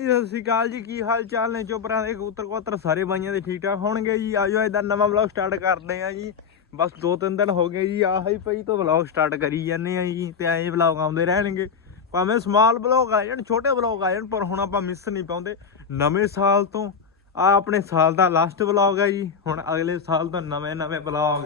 ਸਤਿ ਸ਼੍ਰੀ ਅਕਾਲ ਜੀ, ਕੀ ਹਾਲ ਚਾਲ ਨੇ? ਚੋਪਰਾਂ ਦੇ ਕਬੂਤਰ ਕਬੂਤਰ ਸਾਰੇ ਬਾਈਆਂ ਦੇ ਠੀਕ ਠਾਕ ਹੋਣਗੇ ਜੀ। ਆਜੋ ਇਹਦਾ ਨਵਾਂ ਵਲੌਗ ਸਟਾਰਟ ਕਰਦੇ ਆ ਜੀ। ਬਸ ਦੋ ਤਿੰਨ ਦਿਨ ਹੋ ਗਏ ਜੀ, ਆਹ ਪਈ ਤੋਂ ਵਲੌਗ ਸਟਾਰਟ ਕਰੀ ਜਾਂਦੇ ਆ ਜੀ, ਤੇ ਐਂ ਵਲੌਗ ਆਉਂਦੇ ਰਹਿਣਗੇ। ਭਾਵੇਂ ਸਮਾਲ ਵਲੌਗ ਆ ਜਾਣ, ਛੋਟੇ ਵਲੌਗ ਆ ਜਾਣ, ਪਰ ਹੁਣ ਆਪਾਂ ਮਿਸ ਨਹੀਂ ਪਾਉਂਦੇ। ਨਵੇਂ ਸਾਲ ਤੋਂ, ਆ ਆਪਣੇ ਸਾਲ ਦਾ ਲਾਸਟ ਵਲੌਗ ਹੈ ਜੀ। ਹੁਣ ਅਗਲੇ ਸਾਲ ਤੋਂ ਨਵੇਂ ਨਵੇਂ ਵਲੌਗ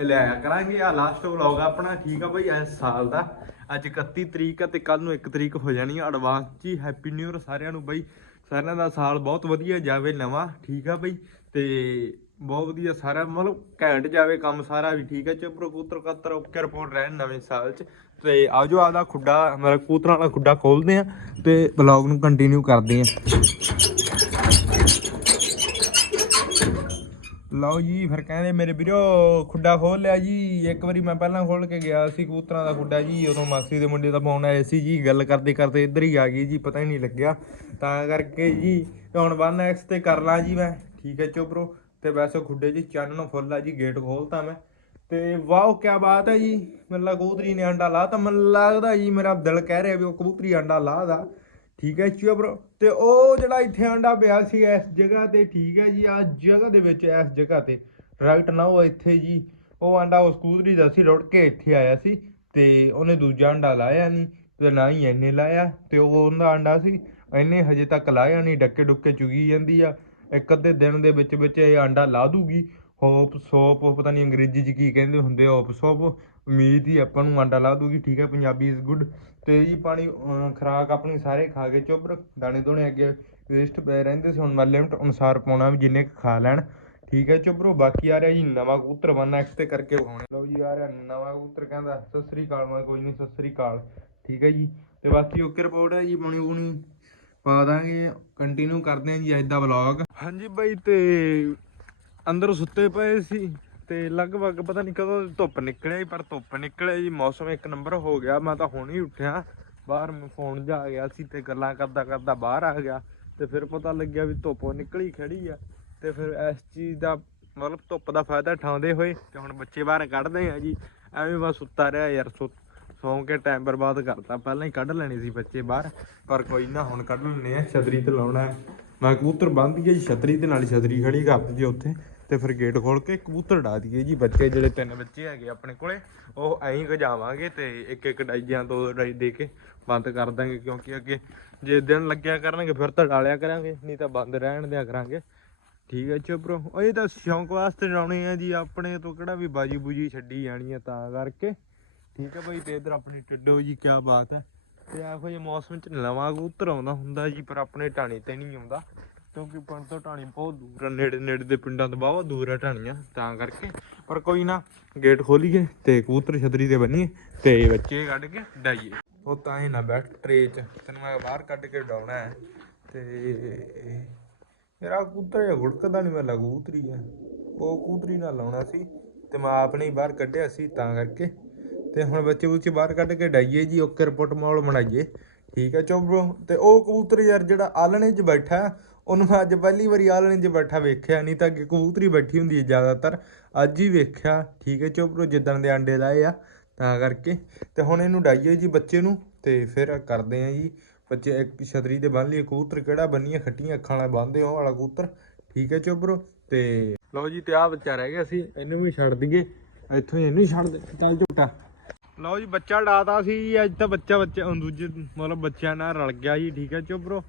ਲਿਆ ਕਰਾਂਗੇ। ਆ ਲਾਸਟ ਵਲੌਗ ਆਪਣਾ ਠੀਕ ਆ ਭਾਈ ਇਸ ਸਾਲ ਦਾ। ਅੱਜ 31 ਤਰੀਕ ਆ ਤੇ ਕੱਲ ਨੂੰ 1 ਤਰੀਕ ਹੋ ਜਾਣੀ ਆ ਐਡਵਾਂਸ ਜੀ ਹੈਪੀ ਨਿਊ ਇਅਰ ਸਾਰਿਆਂ ਨੂੰ ਬਾਈ। ਸਾਰਿਆਂ ਦਾ ਸਾਲ ਬਹੁਤ ਵਧੀਆ ਜਾਵੇ ਨਵਾਂ, ਠੀਕ ਆ ਬਈ? ਤੇ ਬਹੁਤ ਵਧੀਆ ਸਾਰਾ, ਮਤਲਬ ਘੈਂਟ ਜਾਵੇ ਕੰਮ ਸਾਰਾ ਵੀ, ਠੀਕ ਹੈ ਚੁੱਪ ਕੂਤਰ ਕਤਰ ਓਕੇ ਰਿਪੋਰਟ ਰਹਿਣ ਨਵੇਂ ਸਾਲ ਚ। ਤੇ ਆਜੋ ਆਦਾ ਖੁੱਡਾ, ਮਤਲਬ ਕਬੂਤਰਾਂ ਵਾਲਾ ਖੁੱਡਾ ਖੋਲਦੇ ਆ ਤੇ ਵਲੌਗ ਨੂੰ ਕੰਟੀਨਿਊ ਕਰਦੇ ਆ। ਲਓ ਜੀ, ਫਿਰ ਕਹਿੰਦੇ ਮੇਰੇ ਵੀਰੋ, ਖੁੱਡਾ ਖੋਲ ਲਿਆ ਜੀ। ਇੱਕ ਵਾਰੀ ਮੈਂ ਪਹਿਲਾਂ ਖੋਲ ਕੇ ਗਿਆ ਸੀ ਕਬੂਤਰਾਂ ਦਾ ਖੁੱਡਾ ਜੀ, ਉਦੋਂ ਮਾਸੀ ਦੇ ਮੁੰਡੇ ਦਾ ਫੋਨ ਆਇਆ ਸੀ ਜੀ, ਗੱਲ ਕਰਦੇ ਕਰਦੇ ਇੱਧਰ ਹੀ ਆ ਗਈ ਜੀ, ਪਤਾ ਹੀ ਨਹੀਂ ਲੱਗਿਆ। ਤਾਂ ਕਰਕੇ ਜੀ ਤੇ ਹੁਣ 1x ਤੇ ਕਰ ਲਾਂ ਜੀ ਮੈਂ। ਠੀਕ ਹੈ ਚੋਬਰੋ ਤੇ ਵੈਸੇ ਖੁੱਡੇ ਜੀ ਚਾਨਣ ਫੁੱਲ ਆ ਜੀ, ਗੇਟ ਖੋਲਤਾ ਮੈਂ। ਤੇ ਵਾਓ ਕੀ ਬਾਤ ਹੈ ਜੀ। ਮਤਲਬ ਕਬੂਤਰੀ ਨੇ ਅੰਡਾ ਲਾਤਾ। ਮੈਨੂੰ ਲੱਗਦਾ ਜੀ, ਮੇਰਾ ਦਿਲ ਕਹਿ ਰਿਹਾ ਵੀ ਉਹ ਕਬੂਤਰੀ ਅੰਡਾ ਲਾਦਾ। ਠੀਕ ਹੈ ਚੋਬਰੋ ਤੇ ਉਹ ਜਿਹੜਾ ਇੱਥੇ ਆਂਡਾ ਪਿਆ ਸੀ ਇਸ ਜਗ੍ਹਾ ਤੇ, ਠੀਕ ਹੈ ਜੀ ਆ ਜਗ੍ਹਾ ਦੇ ਵਿੱਚ, ਇਸ ਜਗ੍ਹਾ ਤੇ। ਰਾਈਟ ਨਾ ਉਹ ਇੱਥੇ ਜੀ, ਉਹ ਆਂਡਾ ਉਸ ਕੂਦਰੀ ਦਾ ਸੀ, ਰੁੜ ਕੇ ਇੱਥੇ ਆਇਆ ਸੀ ਤੇ ਉਹਨੇ ਦੂਜਾ ਆਂਡਾ ਲਾਇਆ ਨਹੀਂ ਤੇ ਨਾ ਹੀ ਇਹਨੇ ਲਾਇਆ ਤੇ ਉਹ ਉਹਦਾ ਆਂਡਾ ਸੀ। ਇਹਨੇ ਹਜੇ ਤੱਕ ਲਾਇਆ ਨਹੀਂ ਡੱਕੇ ਡੁੱਕੇ ਚੁਗੀ ਜਾਂਦੀ ਆ। ਇੱਕ ਅੱਧੇ ਦਿਨ ਦੇ ਵਿੱਚ ਵਿੱਚ ਇਹ ਆਂਡਾ ਲਾ ਦੂਗੀ। ਹੋਪ ਸੋਪ ਪਤਾ ਨਹੀਂ ਅੰਗਰੇਜ਼ੀ ਚ ਕੀ ਕਹਿੰਦੇ ਹੁੰਦੇ ਹੋਪ ਸੋਪ। ਉਮੀਦ ਹੀ ਆਪਾਂ ਨੂੰ ਆਂਡਾ ਲਾ ਦੂਗੀ ਠੀਕ ਹੈ ਪੰਜਾਬੀ ਇਜ਼ ਗੁੱਡ ਤੇ ਜੀ ਪਾਣੀ ਅਹ, ਖੁਰਾਕ ਆਪਣੀ ਸਾਰੇ ਖਾ ਕੇ ਚੁੱਪ ਦਾਣੇ ਦੋਣੇ ਅੱਗੇ ਵੇਸਟ ਪਏ ਰਹਿੰਦੇ ਸੀ ਹੁਣ ਮੈਂ ਲਿਮਟ ਅਨੁਸਾਰ ਪਾਉਣਾ ਵੀ ਜਿੰਨੇ ਕੁ ਖਾ ਲੈਣ। ਠੀਕ ਹੈ ਚੁੱਪਰੋ ਬਾਕੀ ਆ ਰਿਹਾ ਜੀ ਨਵਾਂ ਕਬੂਤਰ ਬੰਨਾ ਐਕਸ ਤੇ ਕਰਕੇ ਵਿਖਾਉਣੇ। ਲਓ ਜੀ ਆ ਰਿਹਾ ਨਵਾਂ ਕਬੂਤਰ ਕਹਿੰਦਾ ਸਤਿ ਸ੍ਰੀ ਅਕਾਲ ਮੈਂ ਕੋਈ ਨਹੀਂ ਸਤਿ ਸ੍ਰੀ ਅਕਾਲ। ਠੀਕ ਹੈ ਜੀ ਤੇ ਬਾਕੀ ਓਕੇ ਰਿਪੋਰਟ ਹੈ ਜੀ ਪਾਣੀ ਪੂਣੀ ਪਾ ਦਾਂਗੇ। ਕੰਟੀਨਿਊ ਕਰਦੇ ਹਾਂ ਜੀ ਅੱਜ ਦਾ ਵਲੌਗ ਹਾਂਜੀ ਬਾਈ ਤੇ ਅੰਦਰ ਸੁੱਤੇ ਪਏ ਸੀ ਤੇ ਲਗਭਗ ਪਤਾ ਨਹੀਂ ਕਦੋਂ ਧੁੱਪ ਨਿਕਲਿਆ ਹੀ ਪਰ ਧੁੱਪ ਨਿਕਲਿਆ ਜੀ, ਮੌਸਮ ਇੱਕ ਨੰਬਰ ਹੋ ਗਿਆ। ਮੈਂ ਤਾਂ ਹੁਣ ਹੀ ਉੱਠਿਆ, ਬਾਹਰ ਮੈਂ ਫੋਨ ਜਾ ਗਿਆ ਸੀ ਤੇ ਗੱਲਾਂ ਕਰਦਾ ਕਰਦਾ ਬਾਹਰ ਆ ਗਿਆ ਤੇ ਫਿਰ ਪਤਾ ਲੱਗਿਆ ਵੀ ਧੁੱਪ ਨਿਕਲੀ ਖੜੀ ਆ ਤੇ ਫਿਰ ਇਸ ਚੀਜ਼ ਦਾ ਮਤਲਬ ਧੁੱਪ ਦਾ ਫਾਇਦਾ ਉਠਾਉਂਦੇ ਹੋਏ ਤੇ ਹੁਣ ਬੱਚੇ ਬਾਹਰ ਕੱਢਦੇ ਆ ਜੀ। ਐਵੇਂ ਬਸ ਸੁੱਤਾ ਰਿਹਾ ਯਾਰ ਸੁੱਤ ਸੌਂ ਕੇ ਟਾਈਮ ਬਰਬਾਦ ਕਰਤਾ। ਪਹਿਲਾਂ ਹੀ ਕੱਢ ਲੈਣੇ ਸੀ ਬੱਚੇ ਬਾਹਰ, ਪਰ ਕੋਈ ਨਾ ਹੁਣ ਕੱਢ ਲੈਣੇ ਆ। ਛਤਰੀ ਤੇ ਲਾਉਣਾ ਮੈਂ ਕਬੂਤਰ ਬੰਦ ਗਿਆ ਜੀ, ਛਤਰੀ ਦੇ ਨਾਲ ਛਤਰੀ ਖੜੀ ਕਰ ਦਈਏ ਉੱਥੇ। ਤੇ ਫਿਰ ਗੇਟ ਖੋਲ ਕੇ ਕਬੂਤਰ ਡਾ ਦਈਏ ਜੀ ਬੱਚੇ, ਜਿਹੜੇ ਤਿੰਨ ਬੱਚੇ ਹੈਗੇ ਆਪਣੇ ਕੋਲੇ, ਉਹ ਐਂ ਹੀ ਗਜਾਵਾਂਗੇ ਤੇ ਇੱਕ ਇੱਕ ਡਾਈਆਂ ਦੋ ਡਾਈ ਦੇ ਕੇ ਬੰਦ ਕਰ ਦਾਂਗੇ ਕਿਉਂਕਿ ਅੱਗੇ ਜੇ ਦਿਨ ਲੱਗਿਆ ਕਰਨਗੇ ਫਿਰ ਤਾਂ ਡਾਲਿਆ ਕਰਾਂਗੇ, ਨਹੀਂ ਤਾਂ ਬੰਦ ਰਹਿਣ ਦਿਆ ਕਰਾਂਗੇ। ਠੀਕ ਹੈ ਚੋਬਰੋ ਇਹ ਤਾਂ ਸ਼ੌਂਕ ਵਾਸਤੇ ਡਾਉਣੇ ਆ ਜੀ, ਆਪਣੇ ਤੋਂ ਕਿਹੜਾ ਵੀ ਬਾਜੀ ਬੂਜੀ ਛੱਡੀ ਜਾਣੀ ਆ ਤਾਂ ਕਰਕੇ। ਠੀਕ ਹੈ ਬਈ, ਤੇ ਇਧਰ ਆਪਣੀ ਟਿੱਡੋ ਜੀ ਕੀ ਬਾਤ ਹੈ। ਤੇ ਇਹੋ ਜਿਹੇ ਮੌਸਮ ਚ ਨਵਾਂ ਕਬੂਤਰ ਆਉਂਦਾ ਹੁੰਦਾ ਜੀ, ਪਰ ਆਪਣੇ ਟਾਣੇ ਤੇ ਨਹੀਂ ਆਉਂਦਾ। ਕਿਉਂਕਿ ਪਿੰਡ ਤੋਂ ਢਾਣੀ ਬਹੁਤ ਦੂਰ ਆ। ਨੇੜੇ ਨੇੜੇ ਦੇ ਪਿੰਡਾਂ ਤੋਂ ਬਹੁਤ ਦੂਰ ਆ ਢਾਣੀਆਂ, ਤਾਂ ਕਰਕੇ। ਪਰ ਕੋਈ ਨਾ, ਗੇਟ ਖੋਲੀਏ ਤੇ ਕਬੂਤਰ ਛਤਰੀ ਤੇ ਬੰਨੀਏ ਤੇ ਬੱਚੇ ਕੱਢ ਕੇ ਡਾਈਏ। ਉਹ ਤਾਂ ਹੀ ਨਾ ਬੈਠ, ਟਰੇ ਚ। ਤੈਨੂੰ ਮੈਂ ਬਾਹਰ ਕੱਢ ਕੇ ਡਾਉਣਾ ਹੈ। ਤੇ ਮੇਰਾ ਕਬੂਤਰ ਇਹ ਗੁੜਕਦਾ ਨਹੀਂ ਮੈਂ ਕਬੂਤਰੀ ਆ ਉਹ ਕਬੂਤਰੀ ਨਾਲ ਲਾਉਣਾ ਸੀ ਤੇ ਮੈਂ ਆਪਣੇ ਹੀ ਬਾਹਰ ਕੱਢਿਆ ਸੀ, ਤਾਂ ਕਰਕੇ। ਤੇ ਹੁਣ ਬੱਚੇ ਬੁੱਚੇ ਬਾਹਰ ਕੱਢ ਕੇ ਡਾਈਏ ਜੀ, ਓਕੇ ਰਿਪੋਰਟ ਮਾਹੌਲ ਬਣਾਈਏ। ਠੀਕ ਹੈ ਚੋਬਰੋ ਤੇ ਉਹ ਕਬੂਤਰ ਯਾਰ ਜਿਹੜਾ ਆਲਣੇ 'ਚ ਬੈਠਾ ਉਹਨੂੰ ਮੈਂ ਅੱਜ ਪਹਿਲੀ ਵਾਰੀ ਆਲਣੇ 'ਚ ਬੈਠਾ ਵੇਖਿਆ ਨਹੀਂ ਤਾਂ ਅੱਗੇ ਕਬੂਤਰੀ ਬੈਠੀ ਹੁੰਦੀ ਹੈ ਜ਼ਿਆਦਾਤਰ। ਅੱਜ ਹੀ ਵੇਖਿਆ। ਠੀਕ ਹੈ ਚੋਬਰੋ ਜਿੱਦਣ ਦੇ ਆਂਡੇ ਲਾਏ ਆ, ਤਾਂ ਕਰਕੇ। ਤੇ ਹੁਣ ਇਹਨੂੰ ਡਾਈਏ ਜੀ ਬੱਚੇ ਨੂੰ ਤੇ ਫਿਰ ਕਰਦੇ ਆ ਜੀ। ਬੱਚੇ ਇੱਕ ਛਤਰੀ ਤੇ ਬੰਨ ਲਈਏ, ਕਬੂਤਰ ਕਿਹੜਾ ਬੰਨੀਆਂ ਖੱਟੀਆਂ ਅੱਖਾਂ ਵਾਲਾ ਬੰਨਦੇ ਉਹ ਵਾਲਾ ਕਬੂਤਰ। ਠੀਕ ਹੈ ਚੋਬਰੋ ਤੇ ਲਓ ਜੀ, ਤੇ ਆ ਬੱਚਾ ਰਹਿ ਗਿਆ ਸੀ, ਇਹਨੂੰ ਵੀ ਛੱਡ ਦਈਏ। ਇੱਥੋਂ ਹੀ ਇਹਨੂੰ ਛੱਡ ਦੇ, ਚੱਲ ਝੂਟਾ। ਲਓ ਜੀ, ਬੱਚਾ ਡਾਤਾ ਸੀ ਅੱਜ ਤਾਂ ਬੱਚਾ ਬੱਚਾ ਦੂਜੇ, ਮਤਲਬ ਬੱਚਿਆਂ ਨਾਲ ਰਲ ਗਿਆ ਜੀ। ਠੀਕ ਹੈ ਚੋਬਰੋ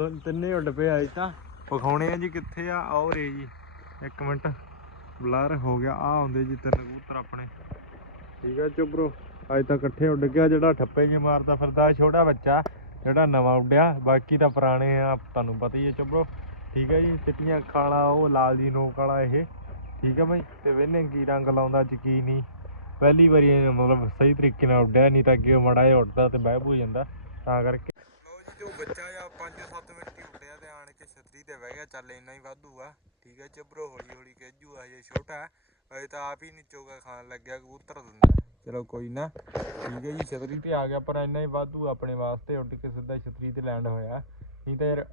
ਦੋ ਤਿੰਨੇ ਉੱਡ ਪਏ ਅੱਜ ਤਾਂ। ਵਿਖਾਉਣੇ ਆ ਜੀ ਕਿੱਥੇ ਆ? ਆਓ ਰੇ ਜੀ। ਇੱਕ ਮਿੰਟ। ਬਲਰ ਹੋ ਗਿਆ। ਆ ਹੁੰਦੇ ਜੀ ਤਿੰਨ ਕਬੂਤਰ ਆਪਣੇ। ਠੀਕ ਹੈ ਚੋਬਰੋ ਅੱਜ ਤਾਂ ਇਕੱਠੇ ਉੱਡ ਗਿਆ। ਜਿਹੜਾ ਠੱਪੇ ਜੇ ਮਾਰਦਾ ਫਿਰਦਾ ਛੋਟਾ ਬੱਚਾ। ਜਿਹੜਾ ਨਵਾਂ ਉੱਡਿਆ। ਬਾਕੀ ਤਾਂ ਪੁਰਾਣੇ ਆ, ਤੁਹਾਨੂੰ ਪਤਾ ਹੀ ਹੈ ਚੋਬਰੋ ਠੀਕ ਹੈ ਜੀ। ਚਿੱਟੀਆਂ ਅੱਖਾਂ ਉਹ ਲਾਲ ਜੀ ਨੋਕ ਵਾਲਾ ਇਹ। ਠੀਕ ਹੈ ਬਾਈ। ਤੇ ਵੇਨੇ ਕੀ ਰੰਗ ਲਾਉਂਦਾ ਚ ਕੀ ਨਹੀਂ ਪਹਿਲੀ ਵਾਰੀ ਮਤਲਬ ਸਹੀ ਤਰੀਕੇ ਨਾਲ ਉੱਡਿਆ। ਨਹੀਂ ਤਾਂ ਅੱਗੇ ਮੜਾ ਜਿਹਾ ਉੱਡਦਾ ਤੇ ਬਹਿ ਹੋ ਜਾਂਦਾ। ਤਾਂ ਕਰਕੇ। ਲੋ ਜੀ, ਜੋ ਬੱਚਾ ਆ 5 ਮਿੰਟ ਹੀ ਉੱਡਿਆ ਤੇ ਆਣ ਕੇ ਛਤਰੀ ਤੇ ਬਹਿ ਗਿਆ, ਚੱਲ ਇੰਨਾ ਹੀ ਵਾਧੂ ਆ। ਠੀਕ ਹੈ ਚਬਰੋ ਹੌਲੀ ਹੌਲੀ ਕਹਿਜੂ ਆ ਜੇ ਛੋਟਾ ਅਜੇ ਤਾਂ ਆਪ ਹੀ ਨਿਚੋਗਾ ਖਾਣ ਲੱਗਿਆ, ਕਬੂਤਰ ਦਿੰਦਾ। ਚਲੋ ਕੋਈ ਨਾ, ਠੀਕ ਹੈ ਜੀ, ਛਤਰੀ ਤੇ ਆ ਗਿਆ ਪਰ ਇੰਨਾ ਹੀ ਵਾਧੂ ਆਪਣੇ ਵਾਸਤੇ, ਉੱਡ ਕੇ ਸਿੱਧਾ ਛਤਰੀ ਤੇ ਲੈਂਡ ਹੋਇਆ। ਨਹੀਂ ਤਾਂ ਯਾਰ,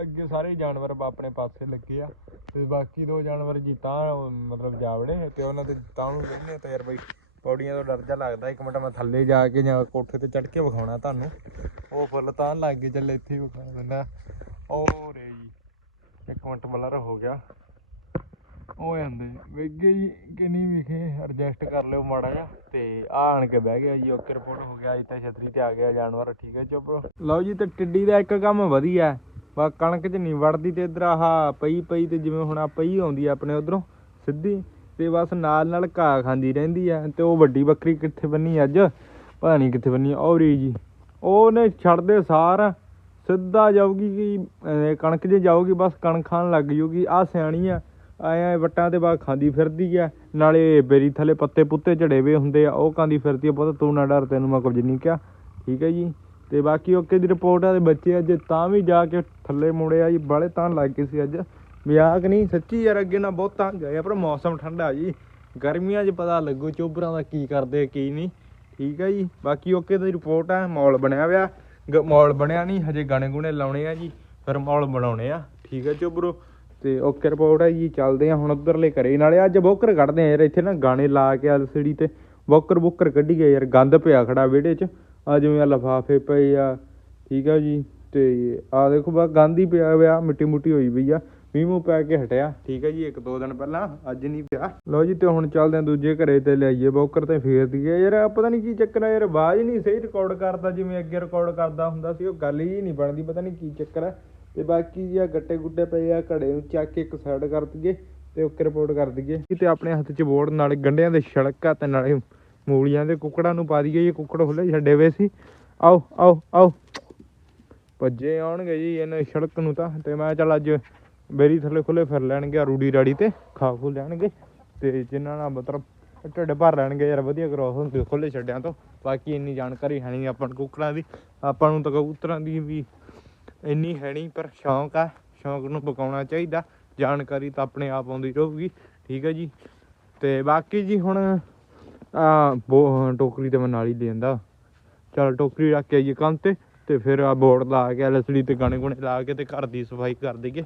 ਅੱਗੇ ਸਾਰੇ ਜਾਨਵਰ ਆਪਣੇ ਪਾਸੇ ਲੱਗੇ ਆ, ਤੇ ਬਾਕੀ ਦੋ ਜਾਨਵਰ ਜੀ ਤਾਂ ਮਤਲਬ ਜਾਵੜੇ, ਤੇ ਉਹਨਾਂ ਦੇ ਤਾਂ ਨੂੰ ਕਹਿੰਦੇ ਤਾਂ ਯਾਰ ਬਈ ਪੌੜੀਆਂ ਤੋਂ ਡਰ ਜਾ ਲੱਗਦਾ, ਇੱਕ ਮਿੰਟ ਮੈਂ ਥੱਲੇ ਜਾ ਕੇ ਜਾਂ ਕੋਠੇ ਤੇ ਚੜ ਕੇ ਵਿਖਾਉਣਾ ਤੁਹਾਨੂੰ। ਉਹ ਫੁੱਲ ਤਾਂ ਲੱਗ ਗਏ, ਚੱਲ ਇੱਥੇ ਵਿਖਾ ਦਿੰਦਾ। ਉਹ ਰੇ ਜੀ। ਇੱਕ ਮਿੰਟ ਬਲਰ ਹੋ ਗਿਆ। ਉਹ ਜਾਂਦੇ। ਵੇਗੇ ਜੀ ਕਿ ਨਹੀਂ ਵਿਖੇ ਐਡਜਸਟ ਕਰ ਲਿਓ ਮਾੜਾ ਜਿਹਾ। ਤੇ ਆ ਆਣ ਕੇ ਬਹਿ ਗਿਆ ਜੀ, ਓਕੇ ਰਿਪੋਰਟ ਹੋ ਗਿਆ, ਅੱਜ ਤਾਂ ਛਤਰੀ ਤੇ ਆ ਗਿਆ, ਜਾਨਵਰ ਠੀਕ ਹੈ, ਚੁੱਪ ਲਓ ਜੀ, ਤੇ ਟਿੱਡੀ ਦਾ ਇੱਕ ਕੰਮ ਵਧੀਆ ਬਾ ਕਣਕ 'ਚ ਨਹੀਂ ਵੜਦੀ ਤੇ ਇਧਰ ਆਹ ਪਈ ਪਈ ਤੇ ਜਿਵੇਂ ਹੁਣ ਆ ਪਈ ਆਉਂਦੀ ਆ ਆਪਣੇ ਉਧਰੋਂ, ਸਿੱਧੀ। ਤੇ ਬਸ ਨਾਲ ਨਾਲ ਘਾਹ ਖਾਂਦੀ ਰਹਿੰਦੀ ਆ ਤੇ ਉਹ ਵੱਡੀ ਬੱਕਰੀ ਕਿੱਥੇ ਬੰਨੀ ਅੱਜ? ਪਤਾ ਨਹੀਂ ਕਿੱਥੇ ਬੰਨੀ ਆ। ਔਰੀ ਜੀ, ਉਹਨੇ ਛੱਡਦੇ ਸਾਰ। ਸਿੱਧਾ ਜਾਊਗੀ ਕਿ ਕਣਕ ਜੇ ਜਾਊਗੀ, ਬਸ ਕਣਕ ਖਾਣ ਲੱਗ ਜੂਗੀ। ਆ ਸਿਆਣੀ ਆ ਆਇਆ ਵੱਟਾਂ ਤੇ ਬਾਅਦ ਖਾਂਦੀ ਫਿਰਦੀ ਆ। ਨਾਲੇ ਬੇਰੀ ਥੱਲੇ ਪੱਤੇ ਪੁੱਤੇ ਝੜੇ ਵੇ ਹੁੰਦੇ ਆ, ਉਹ ਖਾਂਦੀ ਫਿਰਦੀ ਆ। ਪਤਾ ਤੂੰ ਨਾ ਡਰ, ਤੈਨੂੰ ਮੈਂ ਕੁਝ ਨਹੀਂ ਕਿਹਾ। ਠੀਕ ਹੈ ਜੀ? ਤੇ ਬਾਕੀ ਓਕੇ ਦੀ ਰਿਪੋਰਟ ਆ ਤੇ ਬੱਚੇ ਅੱਜ ਤਾਂ ਵੀ ਜਾ ਕੇ ਥੱਲੇ ਮੁੜੇ ਆ ਜੀ। ਬਾਲੇ ਤਾਂ ਲੱਗ ਗਏ ਸੀ ਅੱਜ। ਮਜ਼ਾਕ ਨਹੀਂ, ਸੱਚੀ ਯਾਰ, ਅੱਗੇ ਨਾ ਬਹੁਤ ਤਾਂ ਗਏ ਪਰ ਮੌਸਮ ਠੰਡਾ ਜੀ। ਗਰਮੀਆਂ 'ਚ ਪਤਾ ਲੱਗੂ ਚੋਬਰਾਂ ਦਾ ਕੀ ਕਰਦੇ ਕੀ ਨਹੀਂ। ਠੀਕ ਹੈ ਜੀ? ਬਾਕੀ ਓਕੇ ਦੀ ਰਿਪੋਰਟ ਆ ਮੌਲ ਬਣਿਆ ਹੋਇਆ ਮੌਲ ਬਣਿਆ ਨਹੀਂ, ਹਜੇ ਗਾਣੇ ਗੁਣੇ ਲਾਉਣੇ ਆ ਜੀ, ਫਿਰ ਮੌਲ ਬਣਾਉਣੇ ਆ। ਠੀਕ ਹੈ ਚੋਬਰੋ ਤੇ ਓਕੇ ਰਿਪੋਰਟ ਆ ਜੀ, ਚੱਲਦੇ ਆ ਹੁਣ ਉਧਰਲੇ ਘਰੇ। ਨਾਲੇ ਅੱਜ ਬੋਕਰ ਕੱਢਦੇ ਆ ਯਾਰ, ਇੱਥੇ ਨਾ ਗਾਣੇ ਲਾ ਕੇ ਐਲਸੀਡੀ ਤੇ। ਬੋਕਰ ਬੁੱਕਰ ਕੱਢੀ ਗਏ ਯਾਰ, ਗੰਦ ਪਿਆ ਖੜਾ ਵਿਹੜੇ 'ਚ। ਆ ਜਿਵੇਂ ਆ ਲਫਾਫੇ ਪਏ ਆ, ਠੀਕ ਆ ਜੀ। ਤੇ ਆ ਦੇਖੋ ਬਾ ਗੰਦ ਹੀ ਪਿਆ ਹੋਇਆ ਮਿੱਟੀ ਮੁੱਟੀ ਹੋਈ ਪਈ ਆ। ਮੀਂਹ ਮੂੰਹ ਪੈ ਕੇ ਹਟਿਆ। ਠੀਕ ਹੈ ਜੀ ਇੱਕ ਦੋ ਦਿਨ ਪਹਿਲਾਂ ਅੱਜ ਨਹੀਂ ਪਿਆ। ਲਓ ਜੀ ਤੇ ਹੁਣ ਚੱਲਦੇ ਆ ਦੂਜੇ ਘਰੇ ਤੇ ਲਿਆਈਏ ਬੋਕਰ ਤੇ ਫੇਰ ਦਈਏ ਯਾਰ ਪਤਾ ਨਹੀਂ ਕੀ ਚੱਕਰ ਆ ਯਾਰ ਆਵਾਜ਼ ਨਹੀਂ ਸਹੀ ਰਿਕਾਰਡ ਕਰਦਾ ਜਿਵੇਂ ਅੱਗੇ ਰਿਕਾਰਡ ਕਰਦਾ ਹੁੰਦਾ ਸੀ ਉਹ ਗੱਲ ਹੀ ਨਹੀਂ ਬਣਦੀ ਪਤਾ ਨਹੀਂ ਕੀ ਚੱਕਰ ਆ। ਤੇ ਬਾਕੀ ਜੀ ਆ ਗੱਟੇ ਗੁੱਟੇ ਪਏ ਆ ਘੜੇ ਨੂੰ ਚੱਕ ਕੇ ਇੱਕ ਸਾਈਡ ਕਰ ਦਈਏ ਤੇ ਓਕੇ ਰਿਪੋਰਟ ਕਰ ਦਈਏ। ਤੇ ਆਪਣੇ ਹੱਥ 'ਚ ਬੋਰਡ ਨਾਲੇ ਗੰਢਿਆਂ ਦੇ ਛੜਕਾ ਤੇ ਨਾਲੇ ਮੂਲੀਆਂ ਦੇ ਕੁੱਕੜਾਂ ਨੂੰ ਪਾ ਦਈਏ ਇਹ ਕੁੱਕੜ ਖੁੱਲੇ ਛੱਡੇ ਹੋਏ ਸੀ। ਆਓ ਆਓ ਆਓ। ਭੱਜੇ ਆਉਣਗੇ ਜੀ ਇਹਨੇ ਸੜਕ ਨੂੰ ਤਾਂ ਤੇ ਮੈਂ ਚੱਲ ਅੱਜ ਬੇਰੀ ਥੱਲੇ ਖੁੱਲੇ ਫਿਰ ਲੈਣਗੇ ਰੂੜੀ ਰਾੜੀ ਤੇ, ਖਾ ਖੂ ਲੈਣਗੇ। ਤੇ ਜਿਨ੍ਹਾਂ ਨਾਲ ਮਤਲਬ ਢਿੱਡ ਭਰ ਲੈਣਗੇ ਯਾਰ, ਵਧੀਆ ਕ੍ਰੋਸ ਹੁੰਦੇ ਖੁੱਲੇ ਛੱਡਿਆਂ ਤੋਂ। ਬਾਕੀ ਇੰਨੀ ਜਾਣਕਾਰੀ ਹੈ ਨਹੀਂ ਆਪਾਂ ਨੂੰ ਕੁੱਕੜਾਂ ਦੀ। ਆਪਾਂ ਨੂੰ ਤਾਂ ਕਬੂਤਰਾਂ ਦੀ ਵੀ ਇੰਨੀ ਹੈ ਨਹੀਂ, ਪਰ ਸ਼ੌਂਕ ਆ। ਸ਼ੌਂਕ ਨੂੰ ਪਕਾਉਣਾ ਚਾਹੀਦਾ। ਜਾਣਕਾਰੀ ਤਾਂ ਆਪਣੇ ਆਪ ਆਉਂਦੀ ਰਹੂਗੀ। ਠੀਕ ਹੈ ਜੀ। ਤੇ ਬਾਕੀ ਜੀ ਹੁਣ, ਆ ਟੋਕਰੀ ਤੇ ਮੈਂ ਨਾਲ ਹੀ ਲੈ ਜਾਂਦਾ ਚਲ ਟੋਕਰੀ ਰੱਖ ਕੇ ਆਈਏ ਕੰਮ ਤੇ ਤੇ ਫਿਰ ਆ ਬੋਰਡ ਲਾ ਕੇ ਐਲਸੀਡੀ ਤੇ ਗਾਣੇ ਗੁਣੇ ਲਾ ਕੇ ਤੇ ਘਰ ਦੀ ਸਫ਼ਾਈ ਕਰ ਦਈਏ।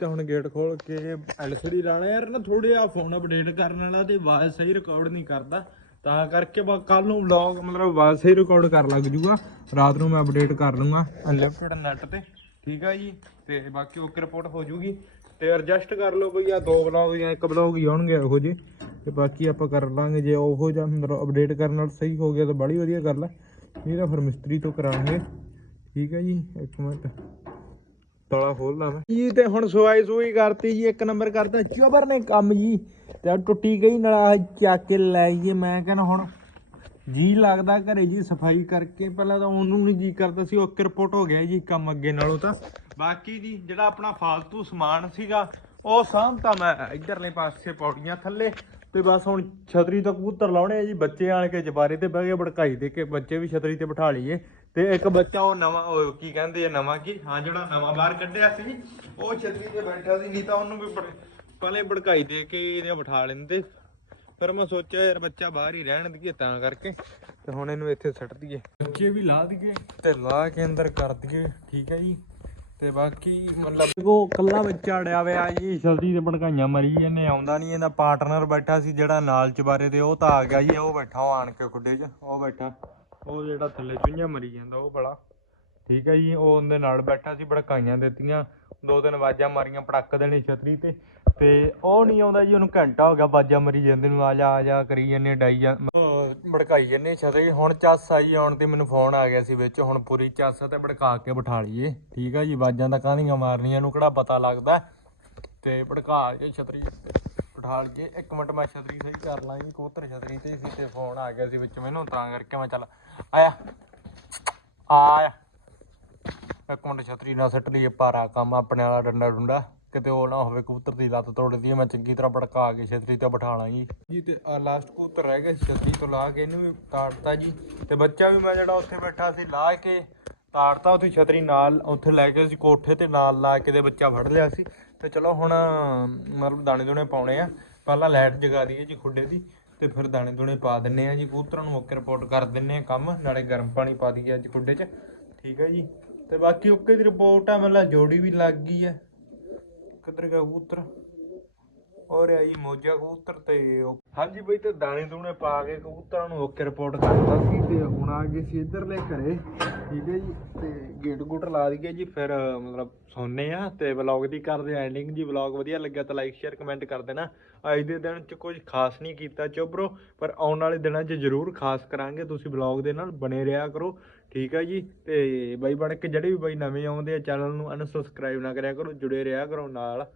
ਤੇ ਹੁਣ ਗੇਟ ਖੋਲ ਕੇ ਐਲਸੀਡੀ ਲਾਣਾ ਯਾਰ, ਨਾ ਥੋੜੇ ਆ ਫੋਨ ਅਪਡੇਟ ਕਰਨ ਵਾਲਾ ਤੇ ਆਵਾਜ਼ ਸਹੀ ਰਿਕਾਰਡ ਨਹੀਂ ਕਰਦਾ। ਤਾਂ ਕਰਕੇ ਬਾ ਕੱਲ ਨੂੰ ਵਲੌਗ ਮਤਲਬ ਆਵਾਜ਼ ਸਹੀ ਰਿਕਾਰਡ ਕਰ ਲੱਗ ਜੂਗਾ। ਰਾਤ ਨੂੰ ਮੈਂ ਅਪਡੇਟ ਕਰ ਲੂੰਗਾ ਅਨਲਿਮਟਿਡ ਨੈਟ ਤੇ, ਠੀਕ ਆ ਜੀ? ਤੇ ਬਾਕੀ ਓਕੇ ਰਿਪੋਰਟ ਹੋ ਜੂਗੀ। ਤੇ ਐਡਜਸਟ ਕਰ ਲਓ ਬਈ ਆ ਦੋ ਵਲੌਗ ਜਾਂ ਇੱਕ ਵਲੌਗ ਹੀ ਆਉਣਗੇ ਇਹੋ ਜਿਹੇ। ਤੇ ਬਾਕੀ ਆਪਾਂ ਕਰ ਲਾਂਗੇ ਜੇ ਉਹੋ ਜਿਹਾ ਮਤਲਬ ਅਪਡੇਟ ਕਰਨ ਨਾਲ ਸਹੀ ਹੋ ਗਿਆ ਤਾਂ ਬੜੀ ਵਧੀਆ ਗੱਲ ਹੈ ਨਹੀਂ ਤਾਂ ਫਿਰ ਮਿਸਤਰੀ ਤੋਂ ਕਰਾਂਗੇ। ਠੀਕ ਹੈ ਜੀ, ਇੱਕ ਮਿੰਟ। ਤਲਾ ਖੋਲਦਾ ਮੈਂ। ਜੀ, ਤੇ ਹੁਣ ਸਵਾਈ ਸੂਈ ਕਰਤੀ ਜੀ, ਇੱਕ ਨੰਬਰ ਕਰਤਾ। ਚੋਬਰ ਨੇ ਕੰਮ ਜੀ, ਤੇ ਟੁੱਟੀ ਗਈ, ਨਾਲ ਆਹ ਚੱਕ ਕੇ ਲੈ ਜੀ ਮੈਂ ਕਹਿੰਦਾ ਹੁਣ ਜੀ ਲੱਗਦਾ ਘਰੇ ਜੀ ਸਫ਼ਾਈ ਕਰਕੇ। ਪਹਿਲਾਂ ਤਾਂ ਉਹਨੂੰ ਨਹੀਂ ਜੀ ਕਰਦਾ ਸੀ, ਉਹ ਰਿਪੋਰਟ ਹੋ ਗਿਆ ਜੀ ਕੰਮ ਅੱਗੇ ਨਾਲੋਂ ਤਾਂ। ਬਾਕੀ ਜੀ, ਜਿਹੜਾ ਆਪਣਾ ਫਾਲਤੂ ਸਮਾਨ ਸੀਗਾ, ਉਹ ਸਾਂਭਤਾ ਮੈਂ। ਇਧਰਲੇ ਪਾਸੇ ਪੌੜੀਆਂ ਥੱਲੇ, ਤੇ ਬਸ ਹੁਣ ਛਤਰੀ ਤੋਂ ਕਬੂਤਰ ਲਾਉਣੇ ਆ ਜੀ। ਬੱਚੇ ਆਣ ਕੇ ਜਬਾਰੇ ਤੇ ਬਹਿ ਕੇ ਭੜਕਾਈ ਦੇ ਕੇ ਬੱਚੇ ਵੀ ਛਤਰੀ ਤੇ ਬਿਠਾ ਲਈਏ। ਤੇ ਇੱਕ ਬੱਚਾ ਉਹ ਨਵਾਂ ਉਹ ਕੀ ਕਹਿੰਦੇ ਆ ਨਵਾਂ ਕੀ? ਹਾਂ ਜਿਹੜਾ ਨਵਾਂ ਬਾਹਰ ਕੱਢਿਆ ਸੀ ਉਹ ਛਤਰੀ ਤੇ ਬੈਠਾ ਸੀ ਨਹੀਂ ਤਾਂ ਉਹਨੂੰ ਵੀ ਪਹਿਲੇ ਭੜਕਾਈ ਦੇ ਕੇ ਇਹਦੇ ਬਿਠਾ ਲੈਂਦੇ। ਫਿਰ ਮੈਂ ਸੋਚਿਆ ਯਾਰ ਬੱਚਾ ਬਾਹਰ ਹੀ ਰਹਿਣ ਦੀਏ ਤਾਂ ਕਰਕੇ ਤੇ ਹੁਣ ਇਹਨੂੰ ਇੱਥੇ ਸੱਟ ਦਈਏ। ਬੱਚੇ ਵੀ ਲਾ ਦਈਏ। ਤੇ ਲਾ ਕੇ ਅੰਦਰ ਕਰ ਦਈਏ ਠੀਕ ਹੈ ਜੀ। ਤੇ ਬਾਕੀ ਮਤਲਬ ਉਹ ਕੱਲਾ ਬੱਚਾ ਅੜਿਆ ਹੋਇਆ ਜੀ ਜਲਦੀ ਤੇ ਭੜਕਾਈਆਂ ਮਰੀ ਇਹਨੇ ਆਉਂਦਾ ਨਹੀਂ ਇਹਦਾ ਪਾਰਟਨਰ ਬੈਠਾ ਸੀ ਜਿਹੜਾ ਨਾਲ ਚਬਾਰੇ ਤੇ ਉਹ ਤਾਂ ਆ ਗਿਆ ਜੀ ਉਹ ਬੈਠਾ ਉਹ ਆਣ ਕੇ ਖੁੱਡੇ 'ਚ ਉਹ ਬੈਠਾ। ਉਹ ਜਿਹੜਾ ਥੱਲੇ ਚੁੰਝਾਂ ਮਰੀ ਜਾਂਦਾ ਉਹ ਬੜਾ ਠੀਕ ਹੈ ਜੀ, ਉਹ ਉਹਦੇ ਨਾਲ ਬੈਠਾ ਸੀ, ਭੜਕਾਈਆਂ ਦਿੱਤੀਆਂ। ਦੋ ਤਿੰਨ ਆਵਾਜ਼ਾਂ ਮਾਰੀਆਂ ਪੜਕ ਦੇਣੀ ਛਤਰੀ ਤੇ। ਤੇ ਉਹ ਨਹੀਂ ਆਉਂਦਾ ਜੀ, ਉਹਨੂੰ ਘੰਟਾ ਹੋ ਗਿਆ ਆਵਾਜ਼ਾਂ ਮਰੀ ਜਾਂਦੇ ਨੂੰ, ਆ ਜਾ ਆ ਜਾ, ਕਰੀ ਜਾਂਦੇ ਡਾਈ ਜਾਂ ਭੜਕਾਈ ਜਾਂਦੇ ਛਤਰੀ। ਹੁਣ ਚੱਸ ਆਈ, ਆਉਣ ਤੇ ਮੈਨੂੰ ਫੋਨ ਆ ਗਿਆ ਸੀ ਵਿੱਚ। ਹੁਣ ਪੂਰੀ ਚੱਸ ਤੇ ਭੜਕਾ ਕੇ ਬਿਠਾ ਲਈਏ। ਠੀਕ ਆ ਜੀ, ਆਵਾਜ਼ਾਂ ਤਾਂ ਕਾਹਦੀਆਂ ਮਾਰਨੀਆਂ, ਇਹਨੂੰ ਕਿਹੜਾ ਪਤਾ ਲੱਗਦਾ। ਤੇ ਭੜਕਾ ਕੇ ਛਤਰੀ। ਬਿਠਾ ਲਈਏ ਇੱਕ ਮਿੰਟ ਮੈਂ ਛਤਰੀ ਸਹੀ ਕਰ ਲਾਂ ਜੀ, ਕਬੂਤਰ ਛਤਰੀ ਤੇ ਸੀ ਤੇ ਫੋਨ ਆ ਗਿਆ ਸੀ ਵਿੱਚ ਮੈਨੂੰ, ਤਾਂ ਕਰਕੇ ਮੈਂ ਚੱਲ ਆਇਆ। ਆਇਆ। ਇੱਕ ਮਿੰਟ ਛਤਰੀ ਨਾਲ ਸੱਟ ਲਈ ਭਾਰਾ ਕੰਮ, ਆਪਣੇ ਵਾਲਾ ਡੰਡਾ ਡੁੰਡਾ, ਕਿਤੇ ਉਹ ਨਾ ਹੋਵੇ ਕਬੂਤਰ ਦੀ ਲੱਤ ਤੋੜਦੀ ਮੈਂ ਚੰਗੀ ਤਰ੍ਹਾਂ ਭੜਕਾ ਕੇ ਛਤਰੀ ਤੇ ਬਿਠਾ ਲਾਂ ਜੀ। ਜੀ ਤੇ ਲਾਸਟ ਕਬੂਤਰ ਰਹਿ ਗਿਆ ਸੀ ਛਤਰੀ ਤੋਂ ਲਾ ਕੇ ਇਹਨੂੰ ਵੀ ਤਾੜਤਾ ਜੀ। ਤੇ ਬੱਚਾ ਵੀ ਮੈਂ ਜਿਹੜਾ ਉੱਥੇ ਬੈਠਾ ਸੀ, ਲਾ ਕੇ ਤਾੜਤਾ, ਉੱਥੇ ਛਤਰੀ ਨਾਲ, ਉੱਥੇ ਲੈ ਕੇ ਅਸੀਂ ਕੋਠੇ ਤੇ ਨਾਲ ਲਾ ਕੇ ਤੇ ਬੱਚਾ ਫੜ ਲਿਆ ਸੀ। ਤੇ ਚਲੋ ਹੁਣ, ਮਤਲਬ ਦਾਣੇ ਦੂਣੇ ਪਾਉਣੇ ਆ। ਪਹਿਲਾਂ ਲਾਈਟ ਜਗਾ ਦਈਏ ਜੀ ਖੁੱਡੇ ਦੀ, ਤੇ ਫਿਰ ਦਾਣੇ ਦੂਣੇ ਪਾ ਦਿੰਨੇ ਆ ਜੀ, ਕਬੂਤਰਾਂ ਨੂੰ ਓਕੇ ਰਿਪੋਰਟ ਕਰ ਦਿੰਨੇ ਆ ਕੰਮ, ਨਾਲੇ ਗਰਮ ਪਾਣੀ ਪਾ ਦਈਏ ਅੱਜ ਖੁੱਡੇ 'ਚ। ਠੀਕ ਹੈ ਜੀ। ਤੇ ਬਾਕੀ ਓਕੇ ਦੀ ਰਿਪੋਰਟ ਆ, ਮਤਲਬ ਜੋੜੀ ਵੀ ਲੱਗ ਗਈ ਹੈ ਕਿੱਧਰ ਗਿਆ ਕਬੂਤਰ? ਔਰ ਆਈ ਮੋਜਾ ਕਬੂਤਰ ਤੇ ਉਹ- ਹਾਂਜੀ ਬਈ, ਤੇ ਦਾਣੇ ਦੂਣੇ ਪਾ ਕੇ ਕਬੂਤਰਾਂ ਨੂੰ ਓਕੇ ਰਿਪੋਰਟ ਕਰਤਾ ਸੀ ਤੇ ਹੁਣ ਆ ਗਏ ਸੀ ਇੱਧਰਲੇ ਘਰੇ। ਠੀਕ ਹੈ ਜੀ, ਤੇ ਗੇਟ ਗੂਟ ਲਾ ਦਈਏ ਜੀ, ਫਿਰ, ਮਤਲਬ ਸੌਂਨੇ ਆ ਤੇ ਵਲੌਗ ਦੀ ਕਰਦੇ ਐਂਡਿੰਗ ਜੀ। ਵਲੌਗ ਵਧੀਆ ਲੱਗਿਆ ਤਾਂ ਲਾਈਕ ਸ਼ੇਅਰ ਕਮੈਂਟ ਕਰ ਦੇਣਾ। ਅੱਜ ਦੇ ਦਿਨ ਚ ਕੁਝ ਖਾਸ ਨਹੀਂ ਕੀਤਾ ਚੋਬਰੋ ਪਰ ਆਉਣ ਵਾਲੇ ਦਿਨਾਂ 'ਚ ਜ਼ਰੂਰ ਖਾਸ ਕਰਾਂਗੇ। ਤੁਸੀਂ ਵਲੌਗ ਦੇ ਨਾਲ ਬਣੇ ਰਿਹਾ ਕਰੋ। ਠੀਕ ਹੈ ਜੀ, ਤੇ ਬਾਈ ਬਣ ਕੇ ਜਿਹੜੇ ਵੀ ਬਾਈ ਨਵੇਂ ਆਉਂਦੇ ਆ, ਚੈਨਲ ਨੂੰ ਅਨਸਬਸਕ੍ਰਾਈਬ ਨਾ ਕਰਿਆ ਕਰੋ, ਜੁੜੇ ਰਿਹਾ ਕਰੋ ਨਾਲ।